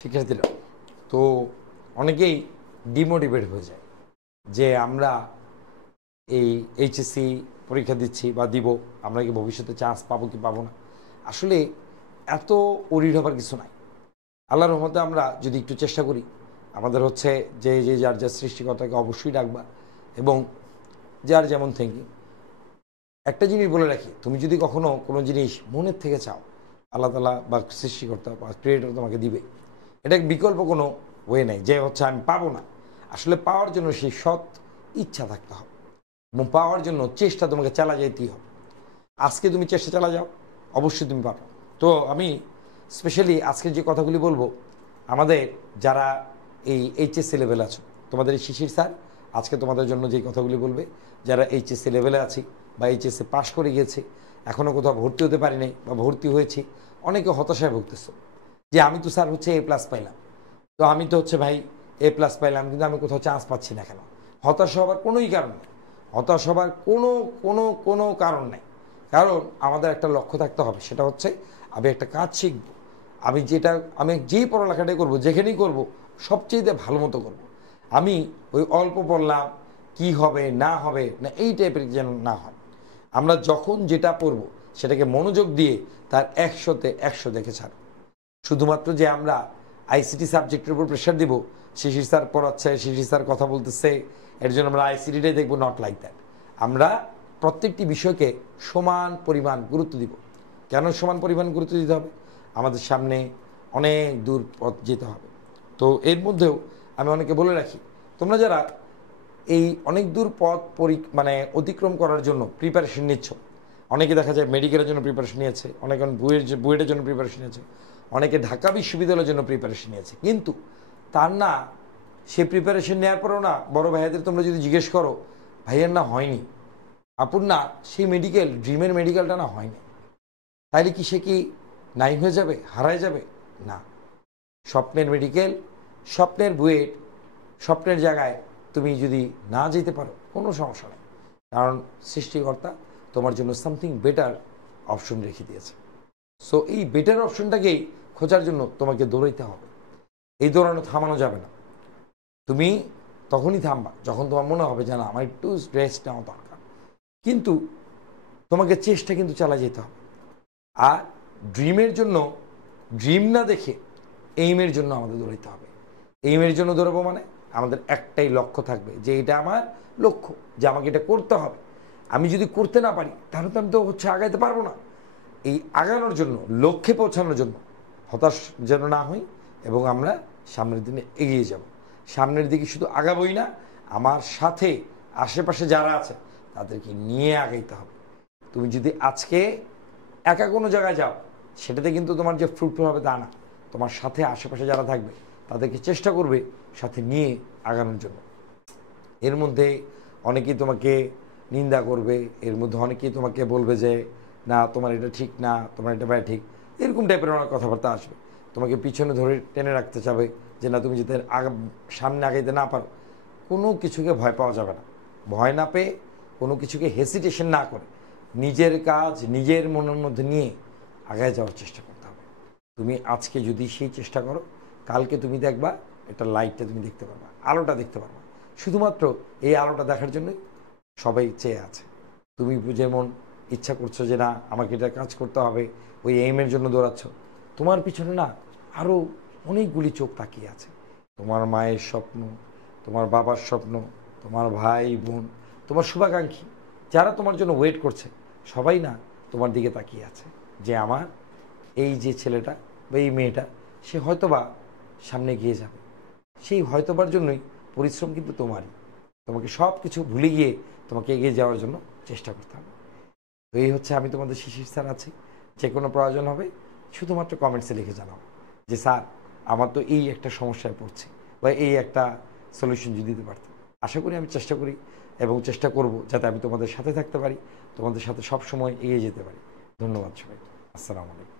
শিক্ষার্থীরা তো অনেকেই ডিমোটিভেট হয়ে যায় যে আমরা এই এইচএসসি পরীক্ষা দিচ্ছি বা দিব, আমরা কি ভবিষ্যতে চান্স পাবো কি পাবো না। আসলে এত অরিড হবার কিছু নাই। আল্লাহর রহমতে আমরা যদি একটু চেষ্টা করি, আমাদের হচ্ছে যে যে যার যার সৃষ্টিকর্তাকে অবশ্যই ডাকবা এবং যার যেমন থিঙ্কিং। একটা জিনিস বলে রাখি, তুমি যদি কখনো কোনো জিনিস মনের থেকে চাও, আল্লাহ তালা বা সৃষ্টিকর্তা বা ক্রিয়েটর তোমাকে দিবে। এটা বিকল্প কোনো ওয়ে নেই যে হচ্ছে আমি পাবো না। আসলে পাওয়ার জন্য সেই সৎ ইচ্ছা থাকতে হবে এবং পাওয়ার জন্য চেষ্টা তোমাকে চালা যেতেই হবে। আজকে তুমি চেষ্টা চালা যাও, অবশ্যই তুমি পারো। তো আমি স্পেশালি আজকে যে কথাগুলি বলবো, আমাদের যারা এই এইচএসসি লেভেলে আছো, তোমাদের এই শিশির স্যার আজকে তোমাদের জন্য যে কথাগুলি বলবে, যারা এইচএসসি লেভেলে আছি বা এইচএসসি পাশ করে গিয়েছে, এখনও কোথাও ভর্তি হতে পারি নাই বা ভর্তি হয়েছি, অনেকে হতাশায় ভুগতেছো যে আমি তো স্যার হচ্ছে A+ পাইলাম, তো আমি তো হচ্ছে ভাই A+ পাইলাম, কিন্তু আমি কোথাও চান্স পাচ্ছি না কেন। হতাশা হবার কোনোই কারণ নেই, হতাশ হবার কোনো কোনো কোনো কারণ নেই। কারণ আমাদের একটা লক্ষ্য থাকতে হবে, সেটা হচ্ছে আমি একটা কাজ শিখব, আমি যেই পড়ালেখাটাই করব, যেখানেই করব, সবচেয়ে ভালো মতো করবো। আমি ওই অল্প পড়লাম কি হবে না হবে না এই টাইপের যেন না হয়। আমরা যখন যেটা পড়ব সেটাকে মনোযোগ দিয়ে তার 100-তে 100 দেখে ছাড়ব। শুধুমাত্র যে আমরা আইসিটি সাবজেক্টের উপর প্রেশার দিব, শিশির স্যার পড়াচ্ছে, শিশির স্যার কথা বলতেছে, এর জন্য আমরা আইসিটিটাই দেখবো, নট লাইক দ্যাট। আমরা প্রত্যেকটি বিষয়কে সমান পরিমাণ গুরুত্ব দিব। কেন সমান পরিমাণ গুরুত্ব দিতে হবে? আমাদের সামনে অনেক দূর পথ যেতে হবে। তো এর মধ্যেও আমি অনেকে বলে রাখি, তোমরা যারা এই অনেক দূর পথ অতিক্রম করার জন্য প্রিপারেশন নিচ্ছ, অনেকে দেখা যায় মেডিকেলের জন্য প্রিপারেশন নিয়েছে, অনেকে বুয়েটের জন্য প্রিপারেশন নিয়েছে, অনেকে ঢাকা বিশ্ববিদ্যালয়ের জন্য প্রিপারেশন নিয়েছে, কিন্তু তার না সে প্রিপারেশন নেওয়ার পরেও না, বড় ভাইয়াদের তোমরা যদি জিজ্ঞেস করো, ভাইয়ের না হয়নি, আপুর না সেই মেডিকেল, ড্রিমের মেডিকেলটা না হয়নি, তাইলে কি সে কি নাই হয়ে যাবে, হারায় যাবে? না, স্বপ্নের মেডিকেল, স্বপ্নের বুয়েট, স্বপ্নের জায়গায় তুমি যদি না যেতে পারো কোনো সমস্যা নেই, কারণ সৃষ্টিকর্তা তোমার জন্য সামথিং বেটার অপশন রেখে দিয়েছে। সো এই বেটার অপশনটাকেই খোঁজার জন্য তোমাকে দৌড়াইতে হবে। এই দৌড়ানো থামানো যাবে না। তুমি তখনই থামবা যখন তোমার মনে হবে যে না, আমার একটু রেস্ট নেওয়া দরকার, কিন্তু তোমাকে চেষ্টা কিন্তু চালা যেতে হবে। আর ড্রিমের জন্য ড্রিম না দেখে এইমের জন্য আমাদের দৌড়াইতে হবে। এইমের জন্য দৌড়াবো মানে আমাদের একটাই লক্ষ্য থাকবে যে এটা আমার লক্ষ্য, যে আমাকে এটা করতে হবে। আমি যদি করতে না পারি তাহলে তো আমি তো আগাইতে পারবো না। এই আগানোর জন্য, লক্ষ্যে পৌঁছানোর জন্য হতাশ যেন না হই এবং আমরা সামনের দিনে এগিয়ে যাব। সামনের দিকে শুধু আগাবোই না, আমার সাথে আশেপাশে যারা আছে তাদেরকে নিয়ে আগাইতে হবে। তুমি যদি আজকে একা কোনো জায়গায় যাও, সেটাতে কিন্তু তোমার যে ফ্রুটফুল হবে তা না। তোমার সাথে আশেপাশে যারা থাকবে তাদেরকে চেষ্টা করবে সাথে নিয়ে আগানোর জন্য। এর মধ্যে অনেকেই তোমাকে নিন্দা করবে, এর মধ্যে অনেকেই তোমাকে বলবে যে না তোমার এটা ঠিক না, তোমার এটা ঠিক, এরকম টাইপের অনেক কথাবার্তা আসবে। তোমাকে পিছনে ধরে টেনে রাখতে চাবে যে না, তুমি যদি সামনে আগাইতে না পারো। কোনো কিছুকে ভয় পাওয়া যাবে না। ভয় না পেয়ে, কোনো কিছুকে হেসিটেশন না করে, নিজের কাজ নিজের মনের মধ্যে নিয়ে আগায় যাওয়ার চেষ্টা করতে হবে। তুমি আজকে যদি সেই চেষ্টা করো, কালকে তুমি দেখবা একটা লাইটটা তুমি দেখতে পারবা, আলোটা দেখতে পারবা। শুধুমাত্র এই আলোটা দেখার জন্যই সবাই চেয়ে আছে। তুমি যেমন ইচ্ছা করছো যে না আমাকে এটা কাজ করতে হবে, ওই এইমের জন্য দৌড়াচ্ছ, তোমার পিছনে না আরও অনেকগুলি চোখ তাকিয়ে আছে। তোমার মায়ের স্বপ্ন, তোমার বাবার স্বপ্ন, তোমার ভাই বোন, তোমার শুভাকাঙ্ক্ষী যারা তোমার জন্য ওয়েট করছে, সবাই না তোমার দিকে তাকিয়ে আছে যে আমার এই যে ছেলেটা বা এই মেয়েটা, সে হয়তোবা সামনে গিয়ে যাবে। সেই হয়তোবার জন্যই পরিশ্রম কিন্তু তোমারই। তোমাকে সব কিছু ভুলে গিয়ে তোমাকে এগিয়ে যাওয়ার জন্য চেষ্টা করতে হবে। তো এই হচ্ছে, আমি তোমাদের শিশির স্যার আছি। যে কোনো প্রয়োজন হবে শুধুমাত্র কমেন্টসে লিখে জানাবো যে স্যার আমার তো এই একটা সমস্যায় পড়ছে বা এই একটা সলিউশন যদি দিতে পারতাম। আশা করি আমি চেষ্টা করি এবং চেষ্টা করব যাতে আমি তোমাদের সাথে থাকতে পারি, তোমাদের সাথে সব সময় এগিয়ে যেতে পারি। ধন্যবাদ সবাই। আসসালামু আলাইকুম।